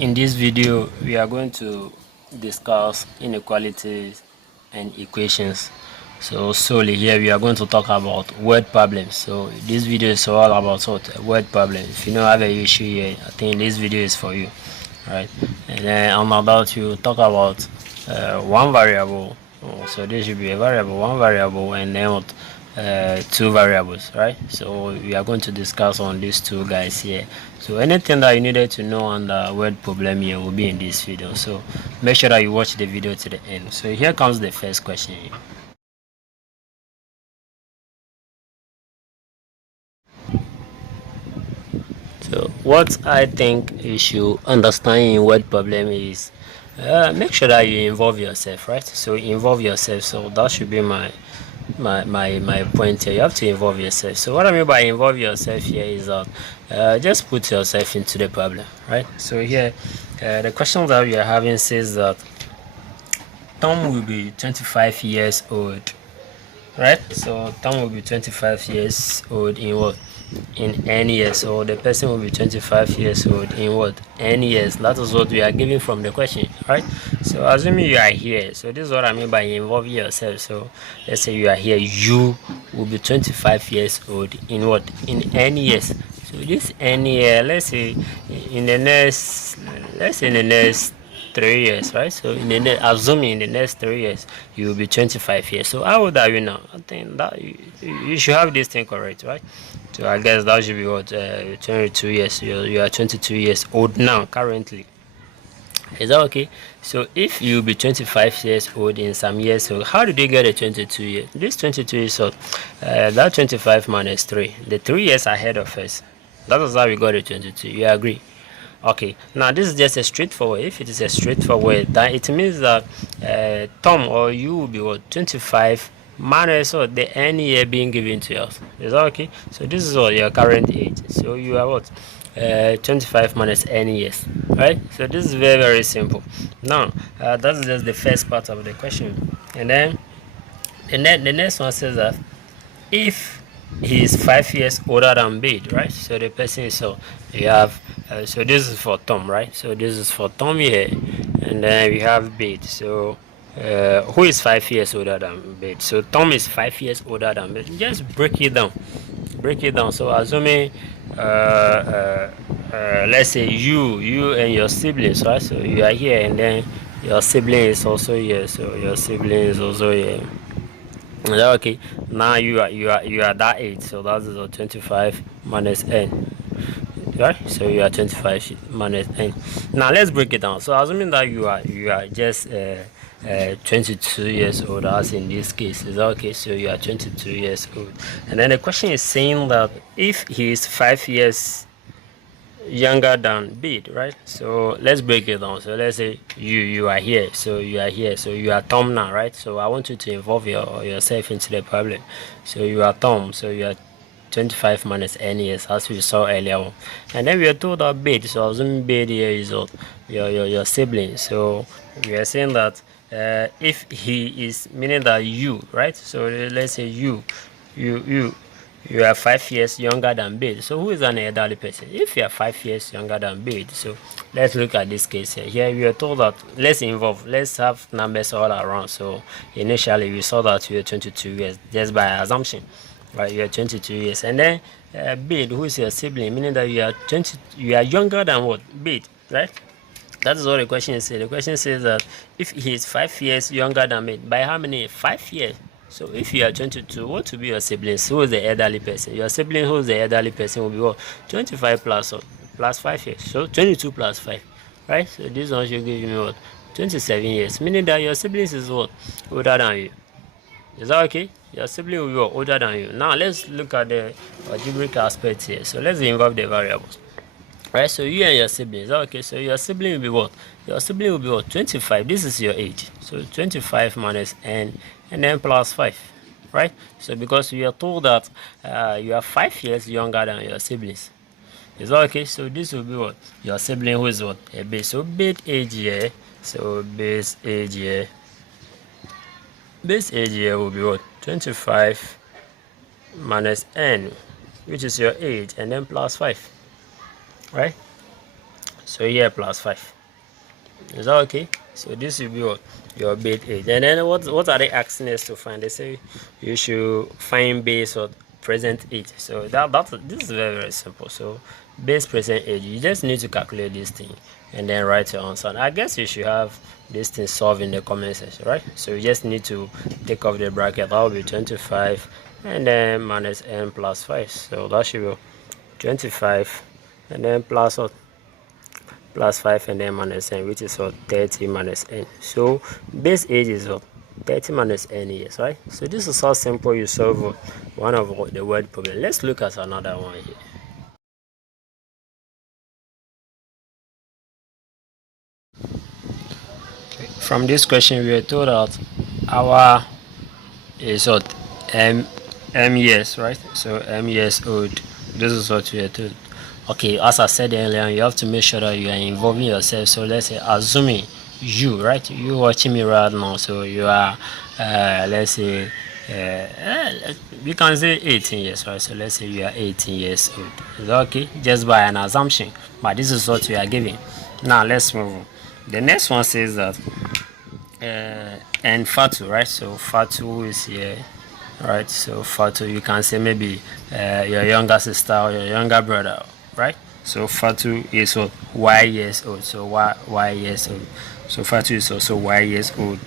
In this video, we are going to discuss inequalities and equations. So solely here we are going to talk about word problems. So this video is all about what word problems. If you don't have an issue here, I think this video is for you. Right? And then I'm about to talk about one variable. So this should be a variable, one variable, and then what, two variables, right? So we are going to discuss on these two guys here. So anything that you needed to know on the word problem here will be in this video, so make sure that you watch the video to the end. So here comes the first question here. So what I think you should understand in word problem is make sure that you involve yourself, right? So involve yourself. So that should be my point here. You have to involve yourself. So what I mean by involve yourself here is that just put yourself into the problem, right? So here the question that we are having says that Tom will be 25 years old, right? So Tom will be 25 years old in what? In n years. So the person will be 25 years old in what? N years. That is what we are given from the question, right? So assuming you are here, so this is what I mean by involving yourself. So let's say you are here, you will be 25 years old in what? In n years. So this n year, let's say in the next, let's say in the next 3 years, right? So assuming in the next 3 years you will be 25 years. So how old are you now? I think that you should have this thing correct, right? So I guess that should be what, 22 years. You are 22 years old now currently. Is that okay? So if you be 25 years old in some years, so how did you get a 22 years? This 22 years old, that 25 minus 3, the 3 years ahead of us. That is how we got a 22. You agree? Okay, now this is just a straightforward. If it is a straightforward, then it means that Tom or you will be what, 25 minus what, the n year being given to us. Is that okay? So this is what your current age. So you are what, 25 minus n years, right? So this is very simple. Now that's just the first part of the question, and then the next one says that if he is 5 years older than Bede, right? So the person is, so you have so this is for Tom, right? So this is for Tom here, and then we have Bede. So who is 5 years older than Bede? So Tom is 5 years older than Bede. Just break it down. Break it down. So assuming let's say you and your siblings, right? So you are here, and then your sibling is also here. So your sibling is also here. Okay, now you are that age, so that is 25 minus n, right? So you are 25 minus n. Now let's break it down. So assuming that you are just 22 years old, as in this case, is that okay? So you are 22 years old, and then the question is saying that if he is 5 years younger than Bede, right? So let's break it down. So let's say you are here, so you are here, so you are Tom now, right? So I want you to involve yourself into the problem. So you are Tom, so you are 25 minus n years, as we saw earlier on. And then we are told that Bede, so assuming Bede here is your sibling. So we are saying that if he is, meaning that you, right? So let's say you are 5 years younger than Bede. So who is an elderly person? If you are 5 years younger than Bede, so let's look at this case here. Here we are told that let's have numbers all around. So initially we saw that you are 22 years, just by assumption, right? You are 22 years, and then Bede, who is your sibling, meaning that you are younger than what, Bede, right? That is what the question says. The question says that if he is 5 years younger than me, by how many? 5 years. So if you are 22, what will be your siblings? Who is the elderly person? Your sibling who is the elderly person will be what? 25 plus 5 years. So 22 plus 5, right? So this one should give you what? 27 years. Meaning that your siblings is what? Older than you. Is that okay? Your sibling will be what? Older than you. Now let's look at the algebraic aspect here. So let's involve the variables. Right, so you and your siblings, okay, so your sibling will be what? Your sibling will be what? 25. This is your age. So 25 minus n, and then plus 5, right? So because we are told that you are 5 years younger than your siblings. Is that okay? So this will be what? Your sibling who is what? A base. So base age here. So base age here. Base age here will be what? 25 minus n, which is your age, and then plus 5. Right? So here plus 5. Is that okay? So this will be what your base age. And then what are they asking us to find? They say you should find base or present age. So this is very, very simple. So base present age, you just need to calculate this thing and then write your answer. I guess you should have this thing solved in the comment section, right? So you just need to take off the bracket. That will be 25 and then minus n plus 5. So that should be 25 and then plus what, plus 5 and then minus n, which is what, 30 minus n. So base age is what, 30 minus n years, right? So this is how simple you solve one of the word problem. Let's look at another one here. From this question, we are told that our is what, m years, right? So m years old. This is what we are told. Okay, as I said earlier, you have to make sure that you are involving yourself. So let's say, assuming you, right, you watching me right now, so you are let's say we can say 18 years, right? So let's say you are 18 years old. Is that okay? Just by an assumption, but this is what we are giving. Now let's move on. The next one says that and Fatu, right? So Fatu is here, right? So Fatu, you can say maybe your younger sister or your younger brother, right? So Fatu is what, y years old. So y years old. So Fatu is also y years old,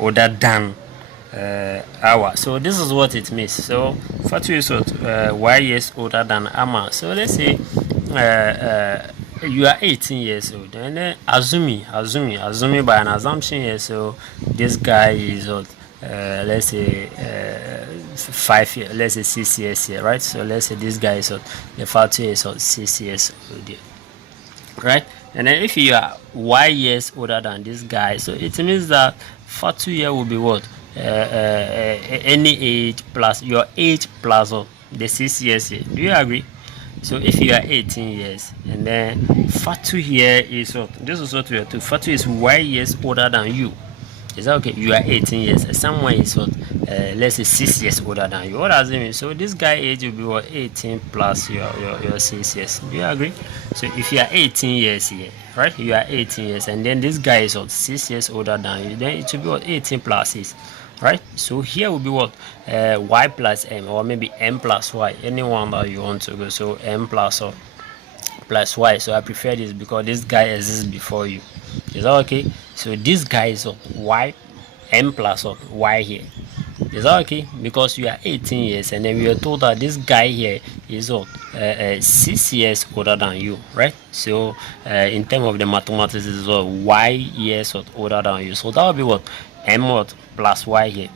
older than Awa. So this is what it means. So Fatu is what, y years older than Ama. So let's say you are 18 years old, and then assuming by an assumption here. So this guy is what, let's say 5 years, let's say 6 years here, right? So let's say this guy is what, the Fatu is what, 6 years old here, right? And then if you are y years older than this guy, so it means that Fatu here will be what, any age plus your age plus what, the 6 years here. Do you agree? So if you are 18 years and then Fatu here is what, this is what we are to, Fatu is y years older than you. Is that okay? You are 18 years. Someone is what, let's say 6 years older than you. What does it mean? So this guy age will be what, 18 plus your 6 years. Do you agree? So if you are 18 years here, right? You are 18 years and then this guy is what, 6 years older than you. Then it will be what, 18 plus 6. Right, so here will be what, y plus m, or maybe m plus y, anyone that you want to go. So m plus or plus y. So I prefer this because this guy exists before you. Is that okay? So this guy is what, y, m plus or y here. Is that okay? Because you are 18 years and then we are told that this guy here is what, 6 years older than you, right? So in terms of the mathematics, is what, y years what, older than you. So that will be what, m what plus y here.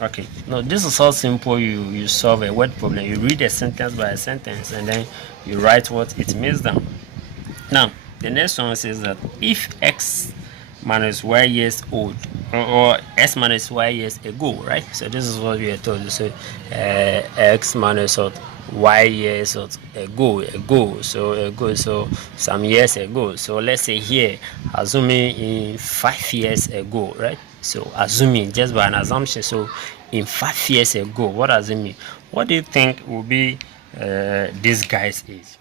Okay, now this is how simple you solve a word problem. You read a sentence by a sentence and then you write what it means down. Now the next one says that if x minus y years old, or x minus y years ago, right? So this is what we are told. So x minus what, y years what, ago, so some years ago. So let's say here, assuming in 5 years ago, right? So assuming just by an assumption, so in 5 years ago, what does it mean? What do you think will be this guy's age?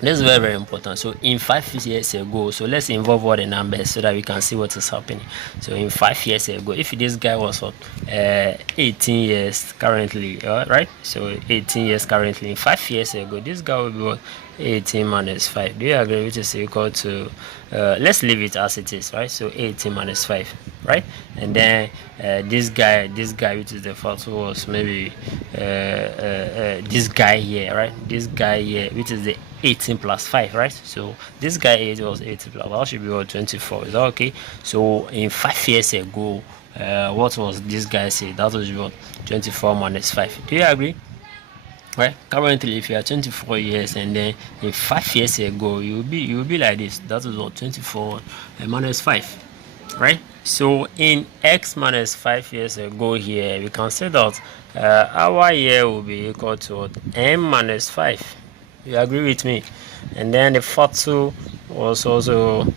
This is very, very important. So in 5 years ago, so let's involve all the numbers so that we can see what is happening. So in 5 years ago, if this guy was what, 18 years currently, right? So 18 years currently. In 5 years ago, this guy will be what, 18 minus 5. Do you agree? Which is equal to, let's leave it as it is, right? So 18 minus 5, right? And then this guy, which is the first, was maybe this guy here, right? This guy here, which is the 18 plus 5, right? So this guy age was 18 plus, that should be what, 24. Is that okay? So in 5 years ago, what was this guy say? That was what, 24 minus 5. Do you agree? Right, currently if you are 24 years and then in 5 years ago you will be like this. That is what, 24 minus 5, right? So in x minus 5 years ago here, we can say that our year will be equal to what, m minus 5. You agree with me? And then the Fatu was also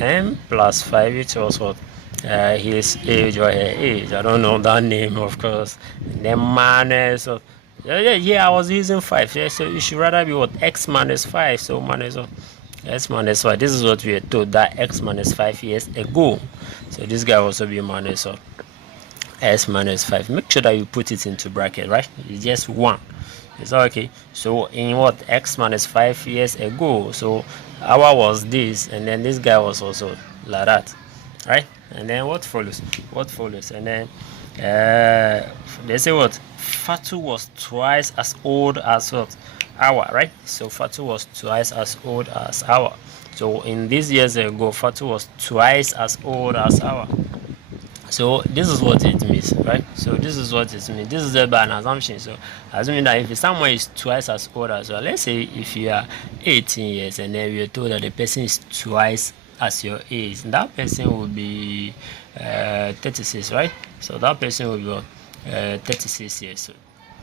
m plus 5, which was what, his age or her age. I don't know that name, of course. And then minus Yeah, I was using 5. Yeah, so it should rather be what? X minus 5. So minus what? X minus 5. This is what we were told that X minus 5 years ago. So this guy also be minus what? S minus 5. Make sure that you put it into bracket, right? It's just 1. Is that okay? So in what? X minus 5 years ago. So our was this, and then this guy was also like that, right? And then what follows? What follows? And then they say what? Fatu was twice as old as what? Our, right? So Fatu was twice as old as our. So in these years ago, Fatu was twice as old as our. So this is what it means, right? So this is what it means. This is by an assumption. So assuming that if someone is twice as old as well, let's say if you are 18 years and then you're told that the person is twice as your age, that person will be 36, right? So that person will be 36 years. So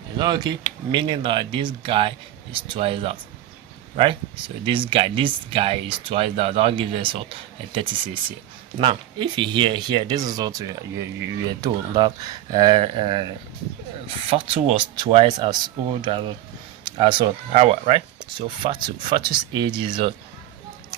is that okay? Meaning that this guy is twice that, right? So this guy is twice that. That gives us what? 36 here. Now, if you hear, this is what you are told that Fatu was twice as old as what? Our, right? So Fatu's age is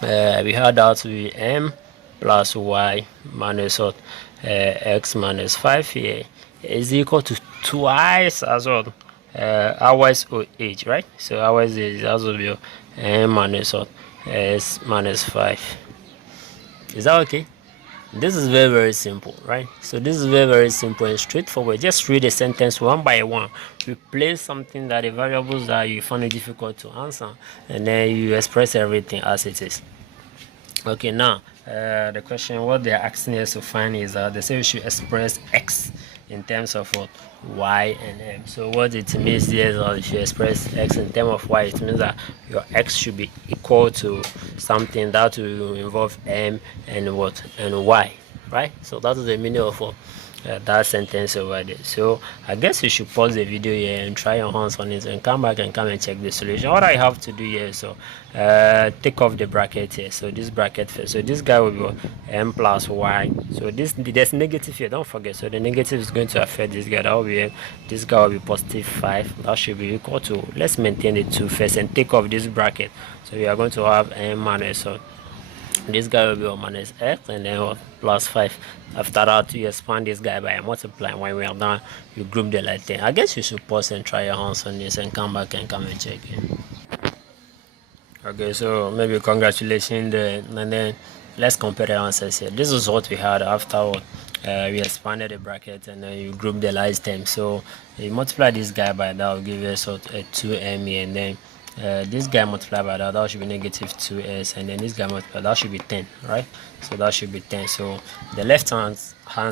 we had that to be m plus y minus what? X minus 5 here is equal to twice as what? Ours age, right? So ours age also be m minus what? S minus 5. Is that okay? This is very simple, right? So this is very simple and straightforward. Just read the sentence one by one. Replace something that the variables that you find it difficult to answer, and then you express everything as it is. Okay, now the question what they're asking us to find is they say we should express x in terms of what? Y and m. So what it means here is that if you express x in terms of y, it means that your x should be equal to something that will involve m and what? And y, right? So that is the meaning of what? That sentence over there. So I guess you should pause the video here and try your hands on it and come back and come and check the solution. What I have to do here is so take off the bracket here. So this bracket first. So this guy will be m plus y. So there's negative here, don't forget. So the negative is going to affect this guy. That will be this guy will be positive 5. That should be equal to, let's maintain the 2 first and take off this bracket. So we are going to have m minus, so this guy will be 1 minus x, and then what? Plus 5. After that, you expand this guy by multiplying. When we are done, you group the like thing. I guess you should pause and try your hands on this and come back and come and check it. Okay, so maybe congratulations there, and then let's compare the answers here. This is what we had after we expanded the bracket and then you group the last term. So you multiply this guy by that will give us a 2m here, and then this guy multiplied by that should be negative 2s, and then this guy multiplied that should be 10, right? So that should be 10. So the left hand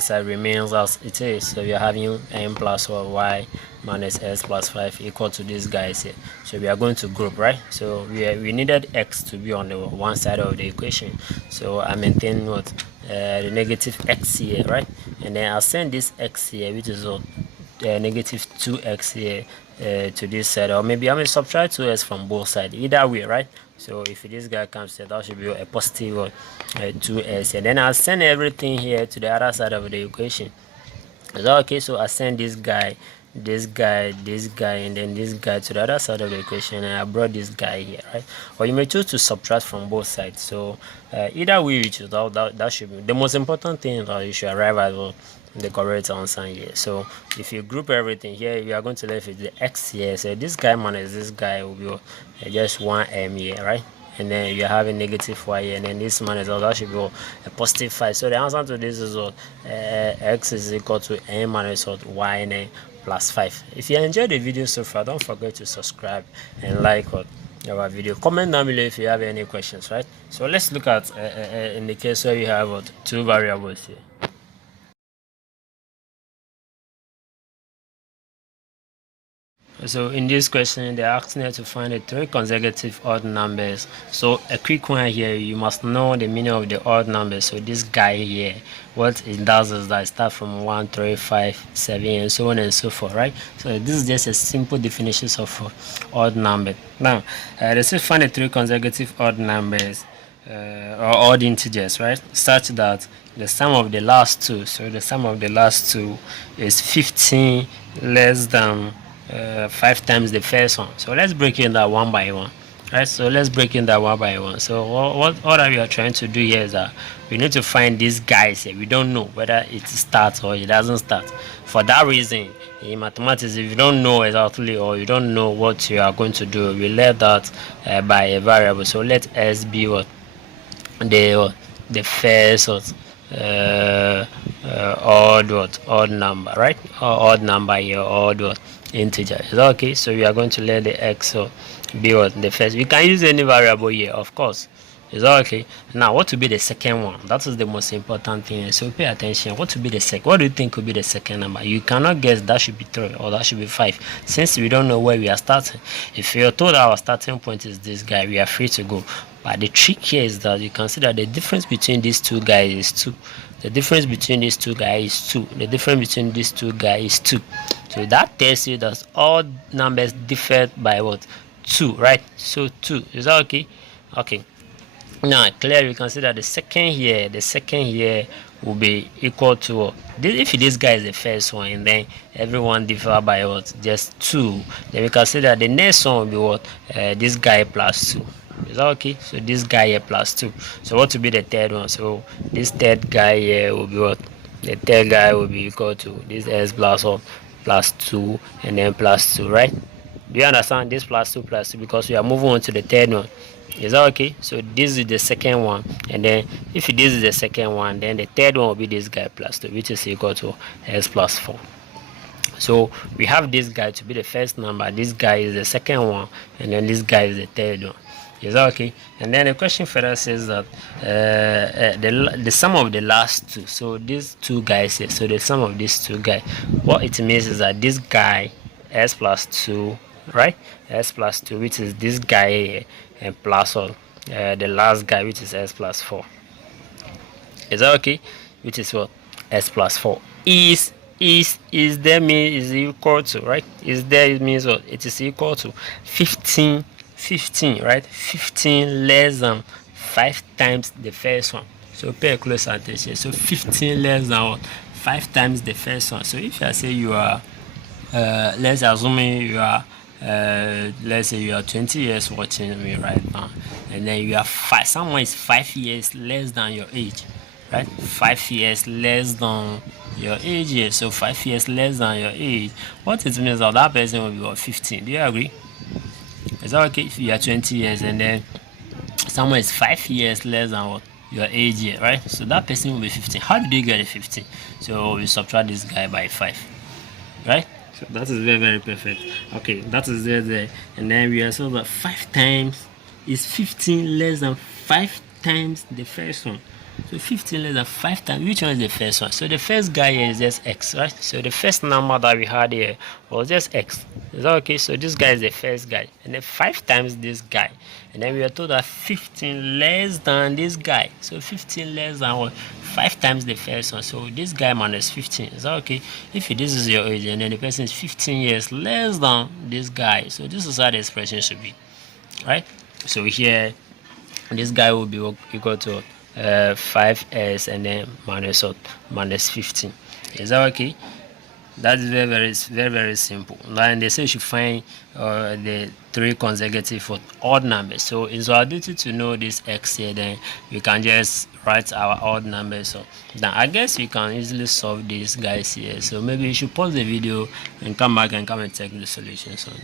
side remains as it is. So we are having m plus y minus s plus 5 equal to these guys here. So we are going to group, right? So we needed x to be on the one side of the equation. So I maintain what? The negative x here, right? And then I'll send this x here, which is what? Negative 2x here to this side, or maybe I may subtract 2s from both sides. Either way, right? So if this guy comes here, that should be a positive 2s, and then I'll send everything here to the other side of the equation. Is that okay? So I send this guy, and then this guy to the other side of the equation, and I brought this guy here, right? Or you may choose to subtract from both sides. So either way, which is that should be the most important thing that you should arrive at the correct answer here. So if you group everything here, you are going to left with the x here. So this guy minus this guy will be just 1m here, right? And then you have a negative y here, and then this minus that should be a positive 5. So the answer to this is what? X is equal to m minus what? Y and then plus 5. If you enjoyed the video so far, don't forget to subscribe and like our video. Comment down below if you have any questions, right? So let's look at in the case where you have two variables here. So in this question, they're asking you to find the 3 consecutive odd numbers. So a quick one here, you must know the meaning of the odd numbers. So this guy here, what it does is that it starts from 1, 3, 5, 7, and so on and so forth, right? So this is just a simple definition of odd number. Now, they say find the 3 consecutive odd numbers or odd integers, right? Such that the sum of the last two, so the sum of the last two is 15 less than 5 times the first one. So let's break in that one by one. Right, so let's break in that one by one. So what we are trying to do here is that we need to find these guys here. We don't know whether it starts or it doesn't start. For that reason, in mathematics, if you don't know exactly or you don't know what you are going to do, we let that by a variable. So let s be what the first odd number, right? Or odd number here, odd integer. Is that okay? So we are going to let the x be what the first. We can use any variable here, of course. Is that okay? Now, what will be the second one? That is the most important thing. So pay attention. What will be the second? What do you think will be the second number? You cannot guess that should be 3 or that should be 5, since we don't know where we are starting. If you're told our starting point is this guy, we are free to go. But the trick here is that you consider the difference between these two guys is 2. The difference between these two guys is 2. The difference between these two guys is 2. So that tells you that all numbers differ by what? 2, right? So 2. Is that okay? Okay. Now clearly we consider the second here will be equal to if this guy is the first one and then everyone differ by what? Just 2. Then we consider the next one will be what? This guy plus 2. Is that okay? So this guy here plus 2. So what will be the third one? So this third guy here will be what? The third guy will be equal to this s plus 1 plus 2 and then plus 2, right? Do you understand? This plus 2 plus 2, because we are moving on to the third one. Is that okay? So this is the second one, and then if this is the second one, then the third one will be this guy plus 2, which is equal to s plus 4. So we have this guy to be the first number, this guy is the second one, and then this guy is the third one. Is that okay? And then the question further says that the sum of the last two. So these two guys here. So the sum of these two guys. What it means is that this guy s plus 2, right? S plus 2, which is this guy here, and plus all the last guy, which is s plus 4. Is that okay? Which is what? S plus 4 is there means is equal to, right? Is there, it means what? It is equal to 15, right? 15 less than 5 times the first one. So pay close attention. So 15 less than what? 5 times the first one. So if I say you are let's assume you are let's say you are 20 years watching me right now, and then you are someone is 5 years less than your age, right? 5 years less than your age here. So 5 years less than your age, what it means is that person will be what? 15. Do you agree? Is that okay? If you are 20 years and then someone is 5 years less than what? Your age here, right? So that person will be 15. How did you get a 15? So we subtract this guy by 5, right? So that is very, very perfect. Okay, that is there. And then we are so that 5 times is 15 less than 5 times the first one. So 15 less than 5 times, which one is the first one? So the first guy here is just x, right? So the first number that we had here was just x. Is that okay? So this guy is the first guy, and then 5 times this guy, and then we are told that 15 less than this guy. So 15 less than what? 5 times the first one. So this guy minus 15. Is that okay? If this is your age and then the person is 15 years less than this guy, so this is how the expression should be, right? So here this guy will be equal to 5s and then minus 15. Is that okay? That's very simple. And they say you should find the 3 consecutive odd numbers. So it's our duty to know this x here. Then we can just write our odd numbers. So then I guess we can easily solve these guys here. So maybe you should pause the video and come back and check the solutions on it.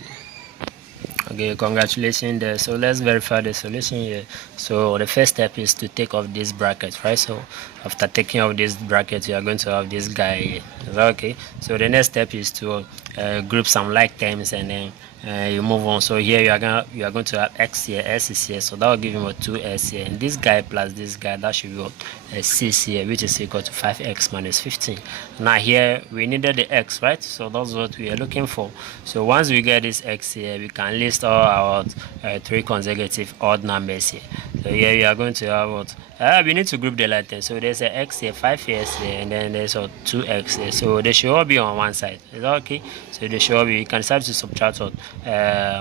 Okay, congratulations there. So let's verify the solution here. So the first step is to take off this bracket, right? So after taking off this bracket, you are going to have this guy here. Is that okay? So the next step is to group some like terms, and then you move on. So here you are going to have x here, s is here, so that will give you what? 2s here, and this guy plus this guy, that should be what? 6 here, which is equal to 5x minus 15. Now here we needed the x, right? So that's what we are looking for. So once we get this x here, we can list all our 3 consecutive odd numbers here. So here we are going to have what? We need to group the like terms. So there's a x here, 5s here, and then there's a 2x here. So they should all be on one side. Is that okay? So they should all be. You can start to subtract what?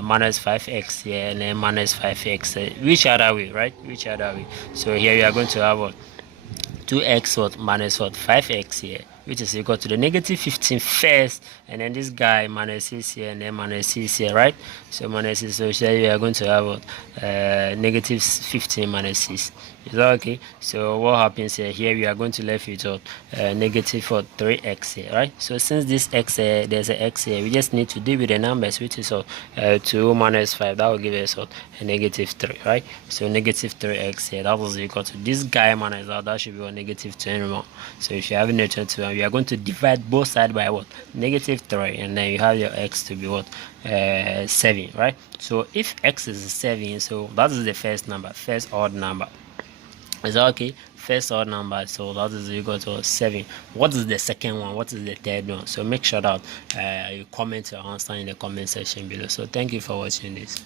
Minus 5x here and then minus 5x here. Which other way, right? Which other way? So here we are going to have what? 2x what? Minus what? 5x here. which is equal to the negative 15 first, and then this guy minus 6 here, and then minus 6 here, right? So minus 6, so here we are going to have what? Negative 15 minus 6. Is that okay? So what happens here? Here we are going to left with what? Negative 3x here, right? So since this x here, there's an x here, we just need to deal with the numbers, which is 2 minus 5. That will give us what? A negative 3, right? So negative 3x here, that was equal to this guy minus that should be negative 21. So if you have a 21, we are going to divide both sides by what? Negative 3, and then you have your x to be what? 7, right? So if x is 7, so that is the first number, first odd number. Is that okay? First odd number, so that is equal to 7. What is the second one? What is the third one? So make sure that you comment your answer in the comment section below. So thank you for watching this.